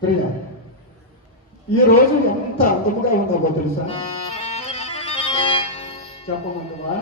ప్రియ, ఈ రోజు ఎంత అందముగా ఉన్నావో తెలుసా? చెప్పమంటావా?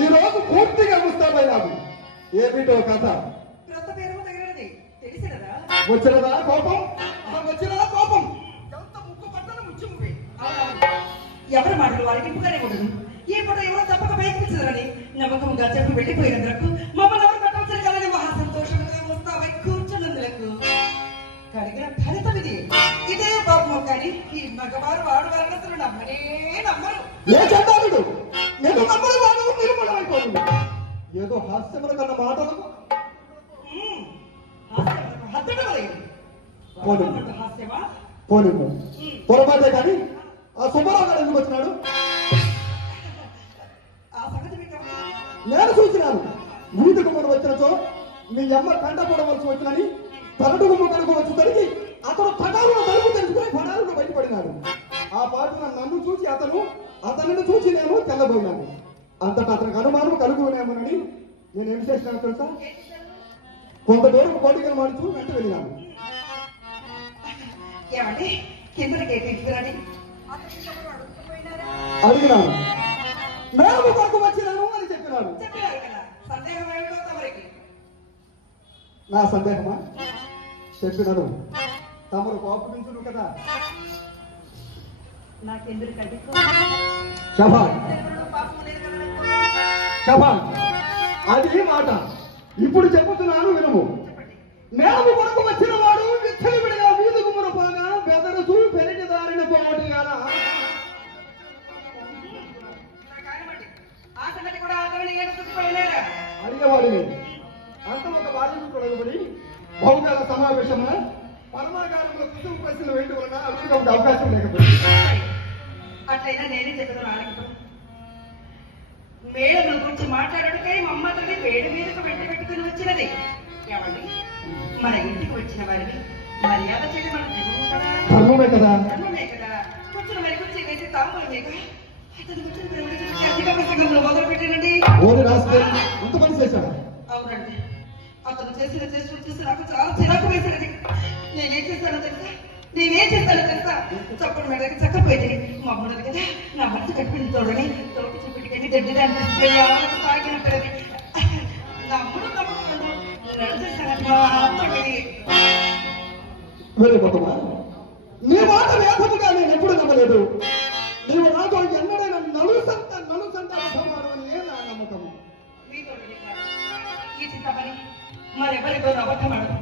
ఈ రోజు పూర్తిగా ముస్తాబైనాడు. ఏమిటో కథ? వచ్చినదా కోపం? వచ్చినదా కోపం? ఎవరి మాటలు వారికి ఇంపుగానే ఉండదు. ఈ పూట ఎవరో తప్పక బయటపించదని నమ్మకంగా చెప్పి వెళ్ళిపోయినందుకు మమ్మల్ని ఎవరు కట్టవలసిన కలని మహా సంతోషంగా ముస్తాబై కూర్చున్నందులకు కలిగిన ఫలితం ఇది. ఇదే పాపం కానీ ఈ మగవారు ఆడవారిని అసలు నమ్మనే నమ్మరు. ఏ చందాలుడు నేను నమ్మని వాడు నిరుపణమైపోతుంది. ఏదో హాస్యముల కన్న మాటలకు పొరపాటే కానీ ఆ సుబ్బారావు గారు ఎందుకు వచ్చినాడు? నేను చూసినాను. వీధి గుమ్మను వచ్చినచో మీ అమ్మ కంట పొడవలసి వచ్చినని తరటు గుమ్మ కడుగు వచ్చేసరికి అతను పటాలను తలుపు తెలుసుకుని పడాలను బయటపడినాడు. ఆ పాటున నన్ను చూసి అతనిని చూసి నేను తెల్లబోయినాను. అంతటా అతనికి అనుమానం కలుగునేమోనని నేనేం చేసినాను తెలుసా? కొంత దూరం కోటికలు మాడుతూ వెంట వెళ్ళినాను. అడిగినాను. మేము కొరకు వచ్చినాను అని చెప్పినాడు. నా సందేహమా చెప్పినను తమరు కోపమించును కదా. నాకెందుకు కదికో శభాష్ పాపం లేదు కదా. శభాష్, అది మాట. ఇప్పుడు చెప్పుతున్నాను వినుము. నేను కొడుకు వచ్చిన వాడు విచ్చలు విడిగా వీధి గుమ్మను పోగా బెదరుతూ పెరిగి దారిన పోటీ గల ఆ సంగతి కూడా ఆదరణ ఏడుచుకోలేరా? అడిగేవాడిని అంత ఒక బాధ్యత తొలగబడి బహుకాల సమావేశంలో పరమాగారంలో కుటుంబ ప్రశ్నలు వేయడం వలన అభివృద్ధి అవకాశం లేకపోయింది. అట్లయినా నేనే చెప్తాను ఆలకింపు. మేడం గురించి మాట్లాడటకే మా అమ్మ తల్లి వేడి మీదకు వెంట పెట్టుకుని వచ్చినది. ఏమండి, మన ఇంటికి వచ్చిన వారిని మర్యాద చేయడం మన ధర్మం కదా. ధర్మమే కదా. ధర్మమే కదా. కూర్చుని మరి కూర్చి వేసి తాంబూలమే కదా. అతను కూర్చుని అధిక పుస్తకంలో మొదలు పెట్టానండి. ఓడి రాస్తే అంత పని చేశాడు. అవునండి, అతను చేసిన చూసి నాకు చాలా చిరాకు వేసినది. నేనేం చేశానో తెలుసా? చప్పుడు మెడకి చక్కపోయింది. మా అమ్మన్నది కదా, నా మనసు కట్టింది తోడని తోటి చూపిటికని దడ్డిగా అనిపిస్తే సాగినట్టది. నమ్ముడు వెళ్ళిపోతామా? నీ మాట వేదముగా నేను ఎప్పుడు నమ్మలేదు. నీవు నాతో ఎన్నడైనా నలుసంతాన సమానమని నా నమ్మకము. ఈ చింతామణి మరెవరితో అబద్ధమడు.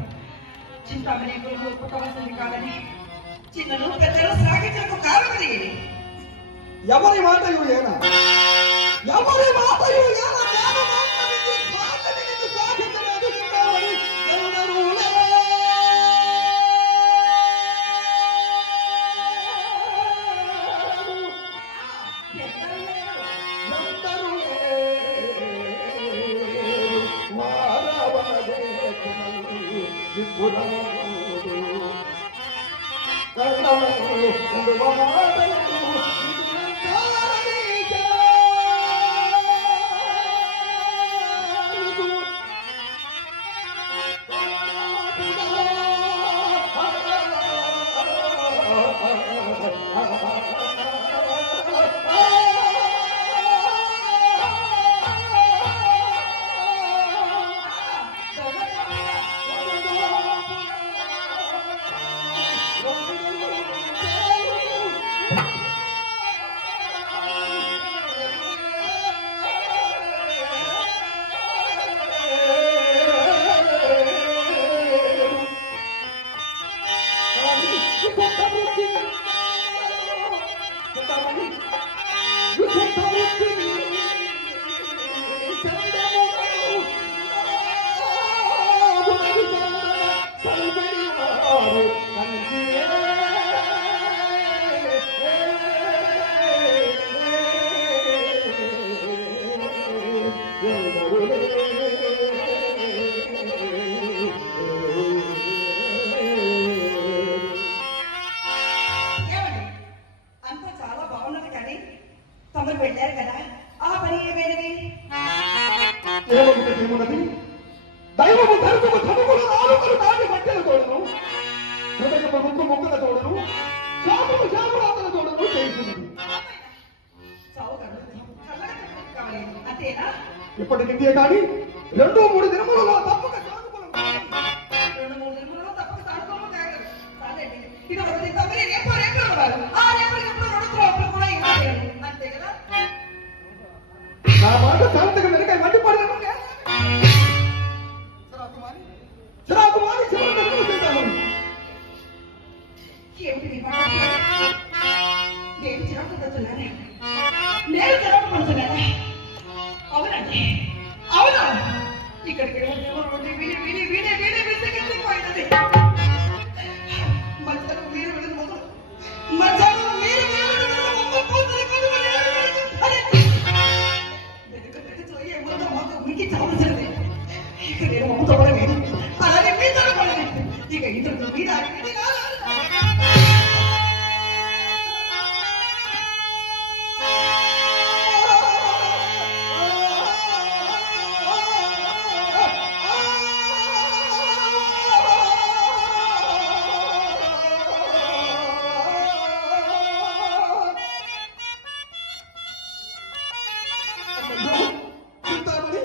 చింతామణి గురువు పుట్టవలసింది కాదని చిన్నను పెద్దలు సాగించడానికి కారణమది. ఎవరి మాటయు ఏనా అంతా చాలా బాగున్నది కానీ తమరు వెళ్ళారు కదా, ఆ పని ఏమైనది? ఏమున్నది? దైవము ధర్మము చదువులు ఆలుకలు దాటి మధ్యల తోడను హృదయము ముక్కు ముక్కల తోడను చాపులు చాపురాతల తోడను చేస్తున్నది. అంతేనా? ఇప్పటికిందే కానీ 2-3 దినములలో తప్పక సాగుబలం. 2-3 దినములలో తప్పక సాగుబలం కాగలరు. సరేండి, ఇది ఒకటి తప్పని రేపు ఉన్నారు. ఆ రేపు ఎప్పుడు 2 రోజులు కూడా ఇవ్వలేరు. అంతే కదా? నా మాట శాంతగా వెనక మట్టి పడలేమంటే చిరాకుమారి చివరి చేశాను. ఏమిటి నేను చిరాకు పడుతున్నానే? నేను చిరాకు పడుతున్నానే? అవునండి, అవునా? ఇక్కడికి వీడి విసిగిపోయినది. మధ్యాహ్నం మీరు వెళ్ళిన మొదలు మధ్యాహ్నం మీరు ఉనికి చావచ్చింది. ఇక నేను మమ్మతో కూడా లేదు, అలాగే మీతో కూడా లేదు. ఇక ఇతరులు మీద చింతామణి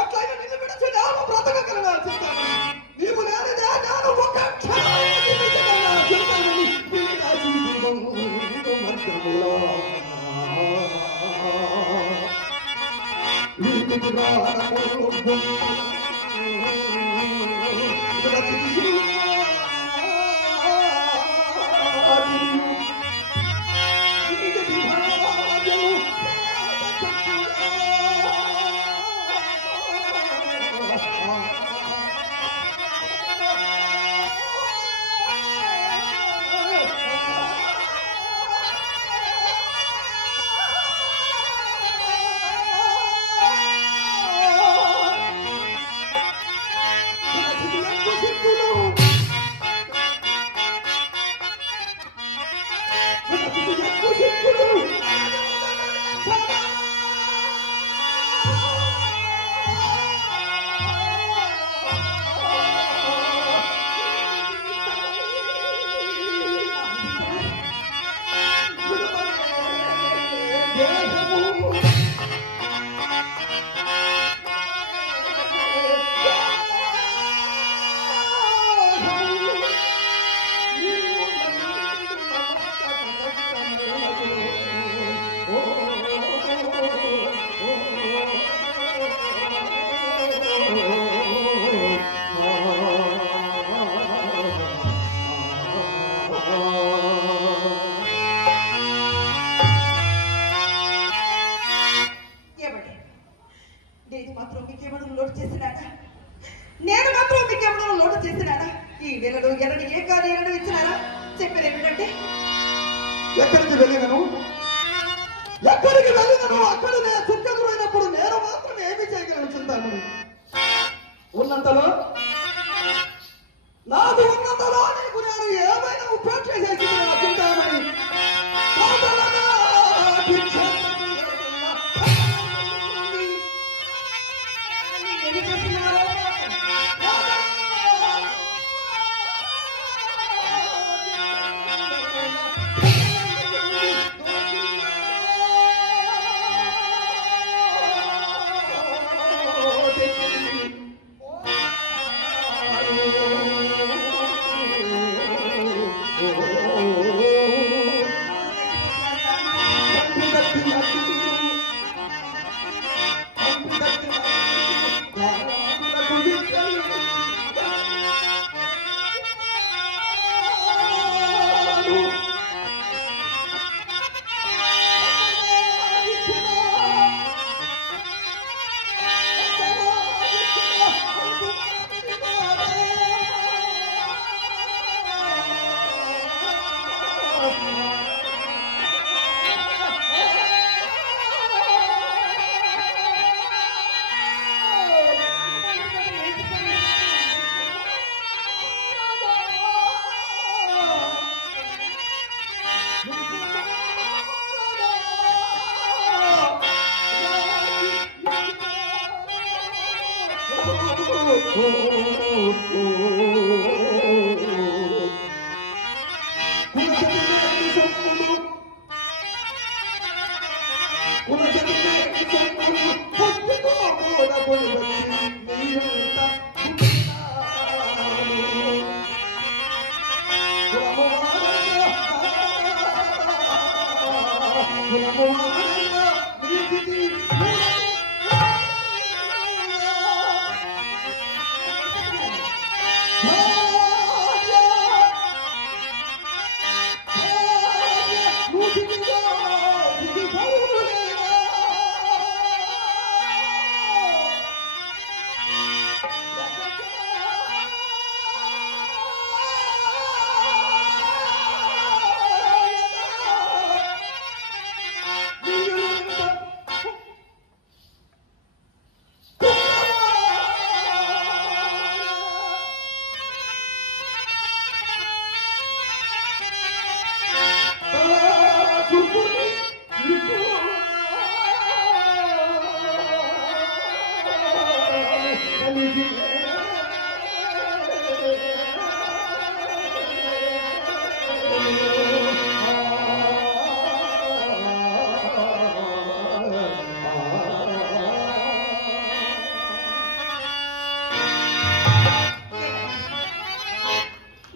అట్లయినా నిన్ను విడిచి నేను బ్రతకగలనా చింతామణి? నేను మాత్రం మీకేమన్నా లోటు చేసినారా? నేను మాత్రం మీకేమన్నా లోటు చేసినారా? ఈ నెలలో ఎరడు ఏ కార్యాలను ఇచ్చినారా? చెప్పేది ఏమిటంటే ఎక్కడికి వెళ్ళినను అక్కడ నేను చుక్కెదురైనప్పుడు నేను మాత్రం ఏమి చేయగలను చింతామణి? ఉన్నంతలో నాకు ఉన్నంతలో నీకు నేను ఏమైనా ఉపేక్ష చేసి చింతామణి ఏమి చేస్తున్నారో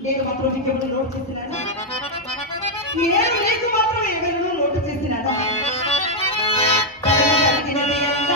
నేను మాత్రం నీకేమైనా లోటు చేసినానా? నేను నీకు మాత్రం ఏమైనా లోటు చేసినానా? కలిగినది ఎంత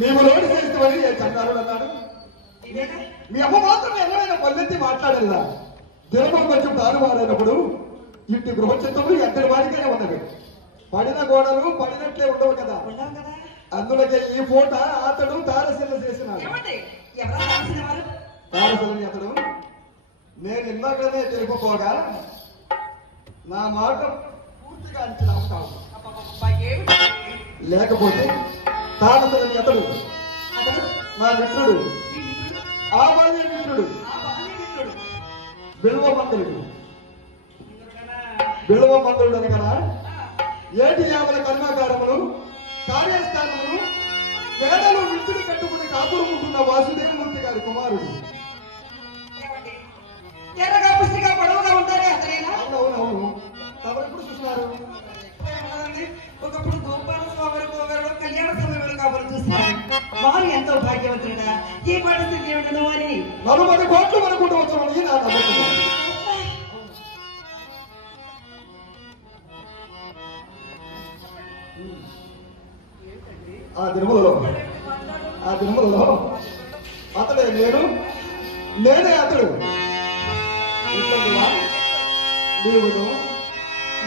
మేము లోటు చేస్తామని చండారుడు అన్నాడు. మీ అమ్మ మాత్రం ఎవరైనా పల్లెత్తి మాట్లాడల్లా. దినము కొంచెం తారుమారైనప్పుడు ఇంటి గృహచిత్తములు ఎంతటి వాడికైనా ఉన్నవి. పడిన గోడలు పడినట్లే ఉండవు కదా. అందులోకే ఈ పూట అతడు తారశిల్ల చేసినాడు. తారశిల్లని అతడు నేను ఇందాకనే తెలుపుకోగా నా మాట పూర్తిగా అంచనా కాదు. లేకపోతే తారశిల్లని అతడు నా మిత్రుడు, ఆ బాల్య మిత్రుడు, బిల్వమంతుడు. బిల్వమంతుడు అని కదా ఏటి యావల కర్మాగారములు, కార్యస్థానములు, వేడలు విద్యులు కట్టుకుని కాపురముంటున్న వాసుదేవమూర్తి గారి కుమారుడు. అవునవును, తమరెప్పుడు చూసినారు? ఒకప్పుడు గోపాల స్వామి కళ్యాణ సమయంలో కాబట్టి చూసినారు. వారు ఎంతో భాగ్యవంతుడా ఏ పరిస్థితి ఉండను అని 40 కోట్లు మన కుటుంబం అని నా నమ్మకం. ఆ దినములలో అతడే నేనే అతడు. నీవును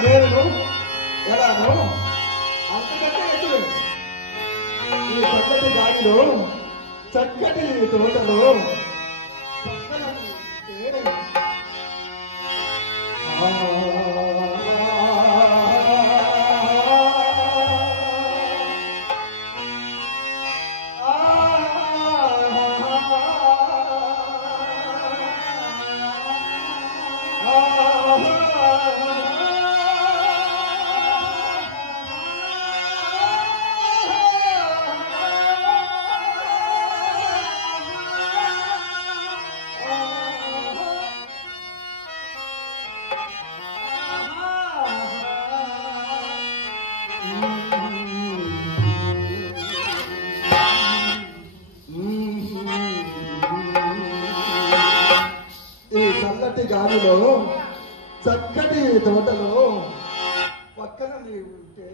నేను ఎలానో అంతకంటే ఎదురు ఈ చక్కటి గాలిలో చక్కటి తోటలో గాలిలో చక్కటి తోటలో పక్కన నీవు ఉంటే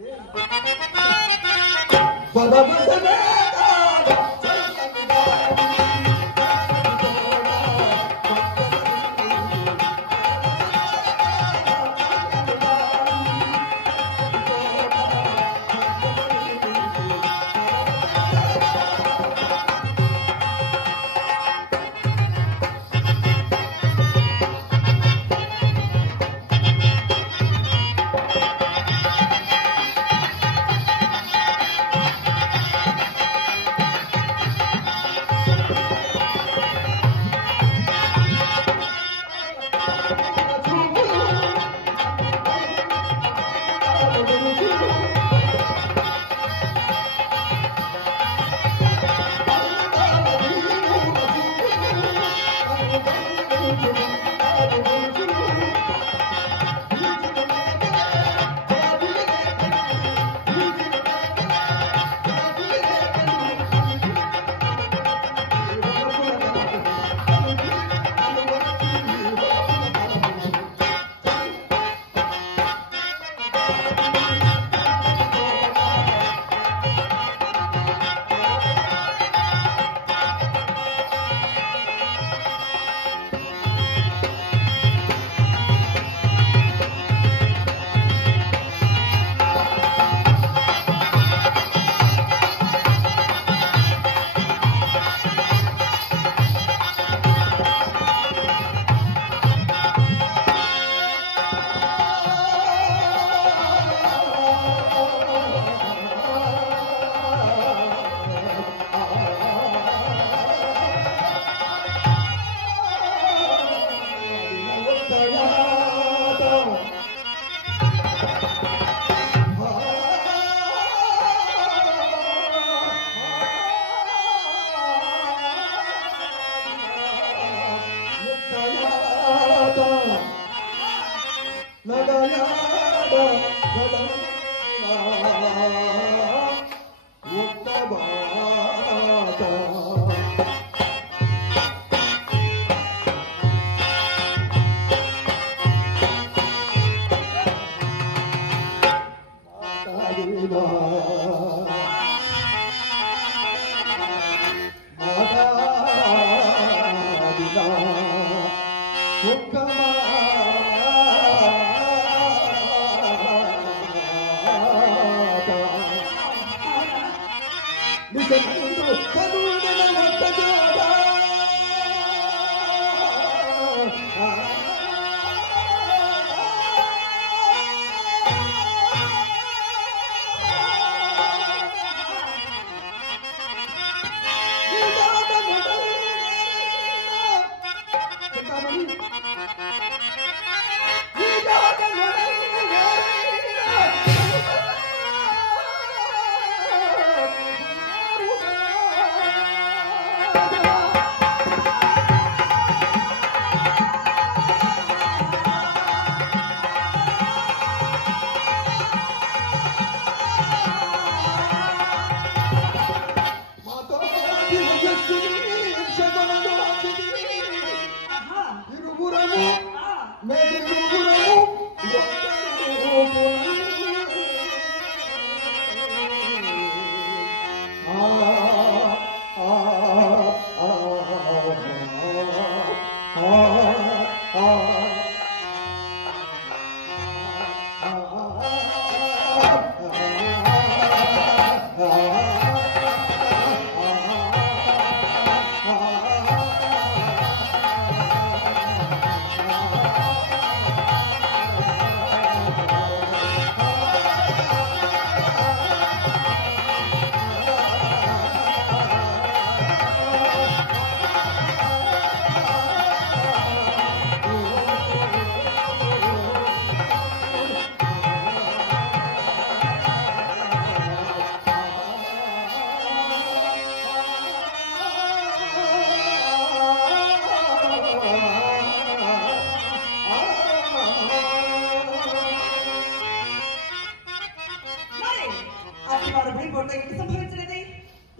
Thank you.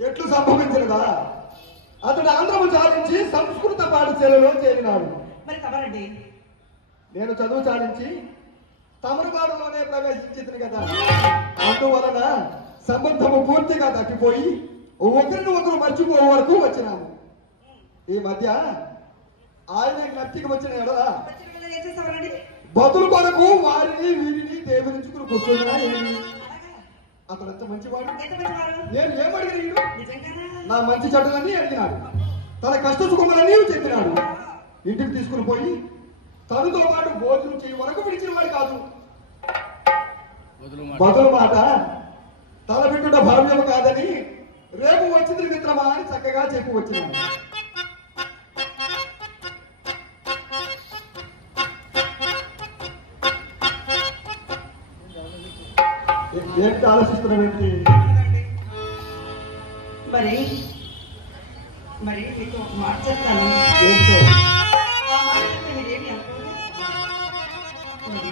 ఎట్లు సంభవించినదా? అతడు ఆంధ్రము చాలించి సంస్కృత పాఠశాలలో చేరినాడు. మరి తమరండి? నేను చదువు చాలించి తమరుపాడులోనే ప్రవేశించింది కదా, అందువలన సంబంధము పూర్తిగా తప్పిపోయి ఒకరిని ఒకరు మర్చిపోయే వరకు వచ్చినాము. ఈ మధ్య ఆయన నత్తికి వచ్చిన ఎడలా బతులు కొరకు వారిని వీరిని దేవునించుకుని కూర్చున్నా ఏమి? అతను ఎంత మంచివాడు. నేను ఏమడిగిన నా మంచి చెడ్డలన్నీ అడిగినాడు. తన కష్ట సుఖములన్నీ చెప్పినాడు. ఇంటికి తీసుకుని పోయి తనతో పాటు భోజనం చేయ వరకు విడిచిన వాడు కాదు. బదులు మాట తల బిడ్డ భావ్యం కాదని రేపు వచ్చింది మిత్రమా అని చక్కగా చెప్పి వచ్చినాడు. ఏంటి ఆలోచిస్తున్నావేంటి? మరి మరి మీకు ఒక మాట చెప్తాను. ఏంటో? ఆ మాట చెప్తే మీరేమి అనుకోండి.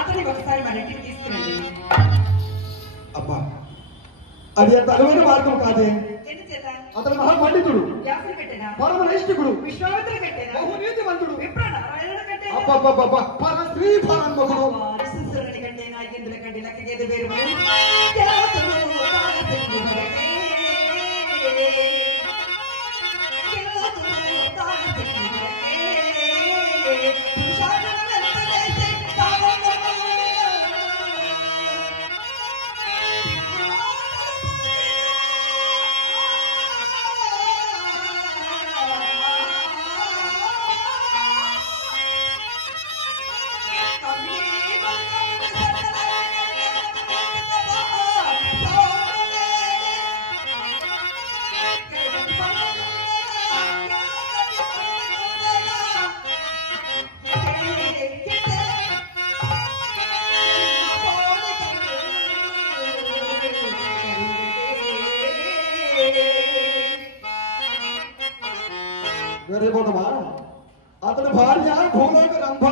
అతని ఒకసారి మన ఇంటికి తీసుకురండి. అబ్బా, అది అంత అనువైన మార్గం కాదే. ఎందుచేత? అతను మహాపండితుడు, వ్యాసుని కట్టేనా, పరమనైష్ఠికుడు, విశ్వామిత్రుని కట్టేనా, బహునీతిమంతుడు, విప్ర నారాయణుని కట్టేనా, అబ్బబ్బబ్బబ్బా, పరశ్రీ ఫలాన్మకుడు, శిశురుని కట్టేనా, ఇందుల కంటే లెక్కగేది వేరు వేరేపోతమా? అతని భార్య భూలోక రంభ.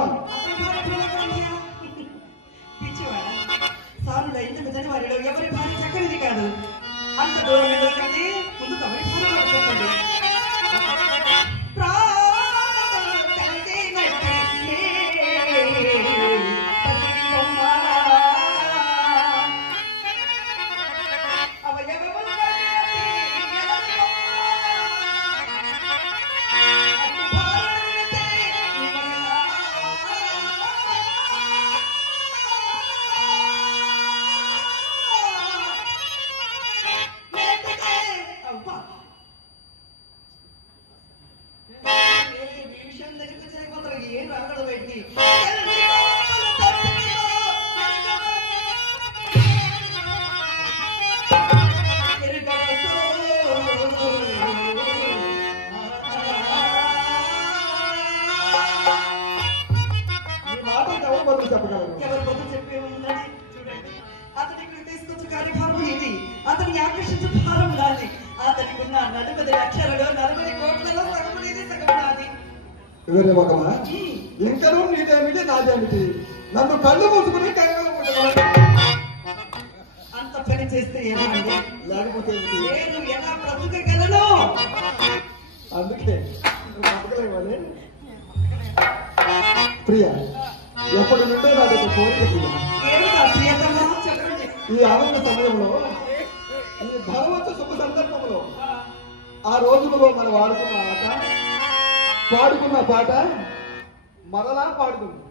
పిచ్చివాడ సారుల ఇంతకు జనవరిలో ఎవరి భార్య చక్కనిది కాదు. అంత దూరం ఎందుకంటే ముందు తమరి భార్య పడుకోండి. ఏం రాగలదు బయటికి. చెప్పగలరు. ఎవరి బదులు చెప్పే ఉందని చూడండి. అతనికి తీసుకొచ్చి కార్యభారం ఇది. అతన్ని ఆకర్షించే భారం నాది. అతనికి ఉన్న 40 లక్షలలో 40 కోట్లలో సగం ఇది, సగం నాది. వేరేపోతమా? ఇంకనూ నీదేమిటి నాదేమిటి? నన్ను కళ్ళు మూసుకుని అంత పని చేస్తే ఏమండి? లేకపోతే నేను ఎలా బ్రతకగలను? అందుకే ప్రియ, ఎప్పటి నుండో నాకు ఒక కోరిక ప్రియ. ఏమిటా ప్రియతమా? చెప్పండి. ఈ ఆనంద సమయంలో ఈ ధనవంత శుభ ఆ రోజులలో మనం ఆడుకున్న ఆట, పాడుకున్న పాట మరలా పాడుకుంది.